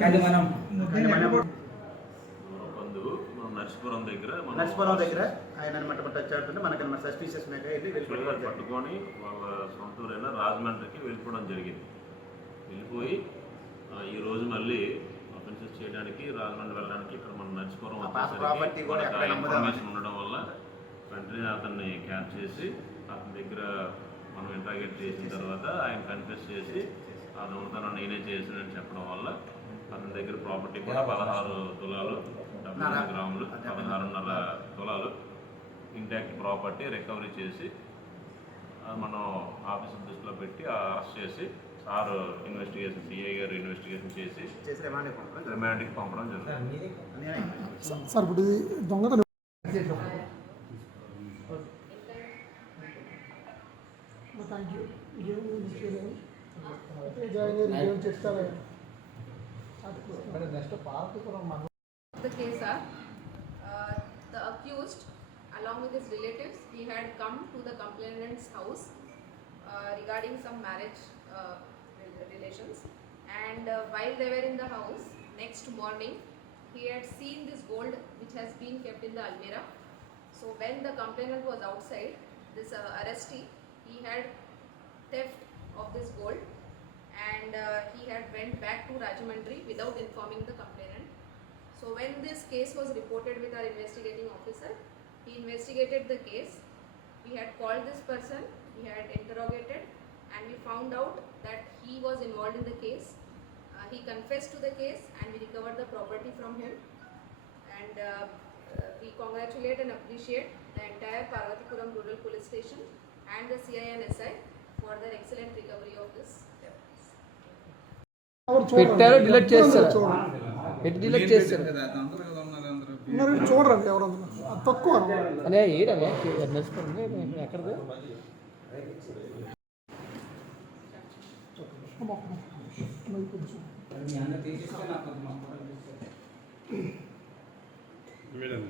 నర్సిపురం దగ్గర మనం నర్సిపురం దగ్గర ఆయన అనమాట టచ్ ఆడుతుంటే మనకి అనమాట సస్పీషియస్ మేక వెళ్ళి వెళ్ళిపోయి పట్టుకొని వాళ్ళ సొంత ఊరైన రాజమండ్రికి వెళ్ళిపోవడం జరిగింది. వెళ్ళిపోయి ఈ రోజు మళ్ళీ అఫెన్సెస్ చేయడానికి రాజమండ్రి వెళ్ళడానికి ఇక్కడ మన నర్సిపురం వచ్చేసరికి. ఇన్ఫర్మేషన్ ఉండడం వల్ల వెంటనే అతన్ని క్యాచ్ చేసి అతని దగ్గర మనం ఇంట్రాగేట్ చేసిన తర్వాత ఆయన కన్ఫెస్ చేసి ఆ దొంగతనం నేనే చేసినని చెప్పడం వల్ల ప్రాపర్టీ కూడా పదహారు తులాలు డెబ్బై. గ్రాములు పదహారున్నర తులాలు ఇంటాక్ట్ ప్రాపర్టీ రికవరీ చేసి మనం ఆఫీసర్ దృష్టిలో పెట్టి అరెస్ట్ చేసి సార్ ఇన్వెస్టిగేషన్ సిఐ గారు ఇన్వెస్టిగేషన్ చేసి చేసి రిమాండ్ పంపడం రిమాండ్కి పంపడం జరుగుతుంది సార్ ఇప్పుడు దొంగతనం. థ్యాంక్ యూ జాయిన్ చెప్తారా the case are uh, the accused along with his relatives he had come to the complainant's house uh, regarding some marriage uh, relations. And uh, while they were in the house next morning he had seen this gold which has been kept in the almirah so when the complainant was outside this uh, arrestee he had theft of this gold and uh, he had went back to Rajamandri without informing the complainant so when this case was reported with our investigating officer, he investigated the case. We had called this person, we had interrogated, and we found out that he was involved in the case. Uh, he confessed to the case, and we recovered the property from him. And uh, uh, we congratulate and appreciate the entire Parvatipuram Rural Police Station and the CINSI for their excellent recovery of this evidence. పెట్టారు delete చేస్తారు చూడండి పెట్టి delete చేస్తారు మరి చూడరండి ఎవరు తక్కువ. అనే నడిచిపోయింది ఎక్కడది? మేడం